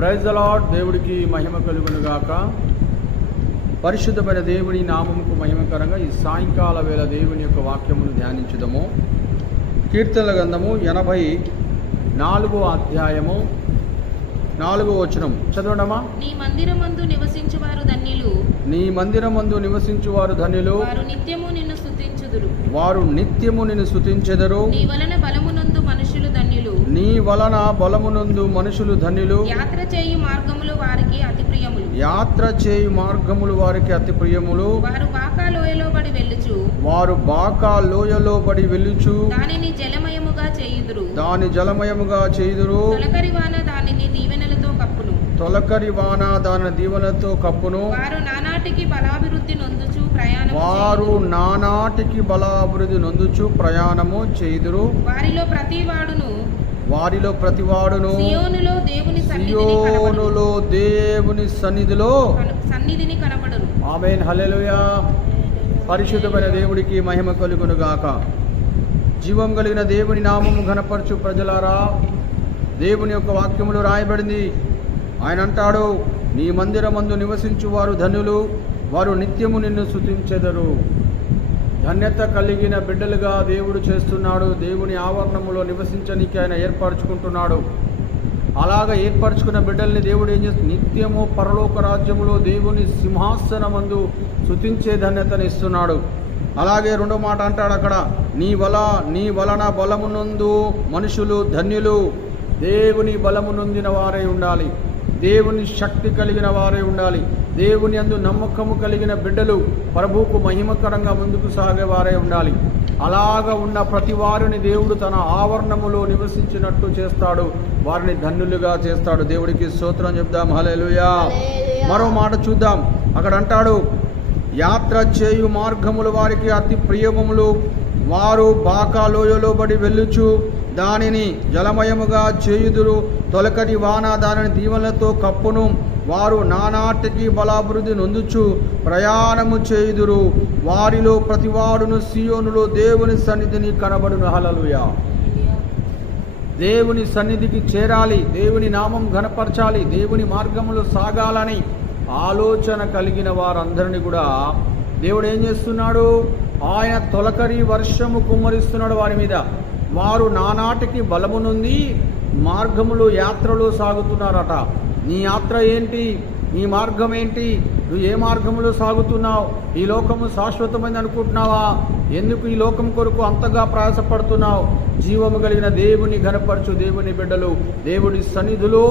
Praise the lord. దేవుడికి మహిమ కలుగును గాక. పరిశుద్ధమైన దేవుని నామముకు మహిమకరంగా ఈ సాయంకాల వేళ దేవుని యొక్క వాక్యమును ధ్యానించుదము. కీర్తనల గ్రంథము 84వ అధ్యాయము 4వ వచనం చదవడమా. నీ మందిరమందు నివసించువారు ధన్యులు, నీ మందిరమందు నివసించువారు ధన్యులు, వారు నిత్యము నిన్ను స్తుతించుదురు. వారు నిత్యము నిన్ను స్తుతించెదరు. నీ వలన బలమునందు మనుషులు ధన్యులు, నీ వలన బలమునందు మనుషులు ధన్యులు. యాత్ర చేయు మార్గములు వారికి అతి ప్రియములు, యాత్ర చేయు మార్గములు వారికి అతి ప్రియములు. వారు బాకా లోయలో బడి వెళ్ళుచు, వారు బాకా లోయలో పడి వెళ్ళుచు దానిని జలమయముగా చేయుదురు. దాని జలమయముగా చేయుదురు. తొలకరి వాన దానిని దీవెనలతో కప్పును, తొలకరి వాన దాని దీవెనతో కప్పును. వారు నానాటికి బలాభివృద్ధి నొందుచు ప్రయాణము వారు చేయుదురు. నానాటికి బలాభివృద్ధి నొందుచు ప్రయాణము చేయుదురు. వారిలో ప్రతివాడును వారిలో ప్రతివాడును సియోనులో దేవుని సన్నిధిని కనబడును. సియోనులో దేవుని సన్నిధిలో సన్నిధిని కనబడును. ఆమేన్. హల్లెలూయా. పరిశుద్ధమైన దేవుడికి మహిమ కలుగును గాక. జీవం కలిగిన దేవుని నామము ఘనపరచు ప్రజలారా, దేవుని యొక్క వాక్యములు రాయబడింది. ఆయన అంటాడు, నీ మందిరమందు నివసించు వారు ధన్యులు, వారు నిత్యము నిన్ను స్తుతించెదరు. ధన్యత కలిగిన బిడ్డలుగా దేవుడు చేస్తున్నాడు. దేవుని ఆవరణములో నివసించడానికి ఆయన ఏర్పరచుకుంటున్నాడు. అలాగ ఏర్పరచుకున్న బిడ్డల్ని దేవుడు ఏం చేస్తుంది? నిత్యము పరలోక రాజ్యములో దేవుని సింహాసనమందు స్తుతించే ధన్యతను ఇస్తున్నాడు. అలాగే రెండో మాట అంటాడు అక్కడ, నీ వలన బలమునందు మనుషులు ధన్యులు. దేవుని బలము నొందిన వారై ఉండాలి, దేవుని శక్తి కలిగిన వారై ఉండాలి. దేవుని యందు నమ్మకము కలిగిన బిడ్డలు ప్రభువుకు మహిమకరంగా ముందుకు సాగేవారై ఉండాలి. అలాగ ఉన్న ప్రతి వారిని దేవుడు తన ఆవరణములో నివసించినట్టు చేస్తాడు, వారిని ధన్యులుగా చేస్తాడు. దేవుడికి స్తోత్రం చెప్దాం. హల్లెలూయా. మరో మాట చూద్దాం. అక్కడ అంటాడు, యాత్ర చేయు మార్గములు వారికి అతి ప్రియములు, వారు బాకా లోయలో బడి వెళ్ళుచు దానిని జలమయముగా చేయుదురు. తొలకరి వాన దానిని దీవెనలతో కప్పును. వారు నానాటికి బలాభివృద్ధి నొందుచు ప్రయాణము చేయుదురు. వారిలో ప్రతివాడును సియోనులో దేవుని సన్నిధిని కనబడును. హల్లెలూయా. దేవుని సన్నిధికి చేరాలి, దేవుని నామం ఘనపరచాలి, దేవుని మార్గములో సాగాలని ఆలోచన కలిగిన వారందరినీ కూడా దేవుడు ఏం చేస్తున్నాడు? ఆయన తొలకరి వర్షము కుమ్మరిస్తున్నాడు వారి మీద. వారు నానాటికి బలము నుండి మార్గములో యాత్రలో సాగుతున్నారట. నీ యాత్ర ఏంటి? నీ మార్గం ఏంటి? నువ్వు ఏ మార్గంలో సాగుతున్నావు? ఈ లోకము శాశ్వతమైంది అనుకుంటున్నావా? ఎందుకు ఈ లోకం కొరకు అంతగా ప్రయాసపడుతున్నావు? జీవము కలిగిన దేవుని ఘనపరచు దేవుని బిడ్డలు దేవుని సన్నిధిలో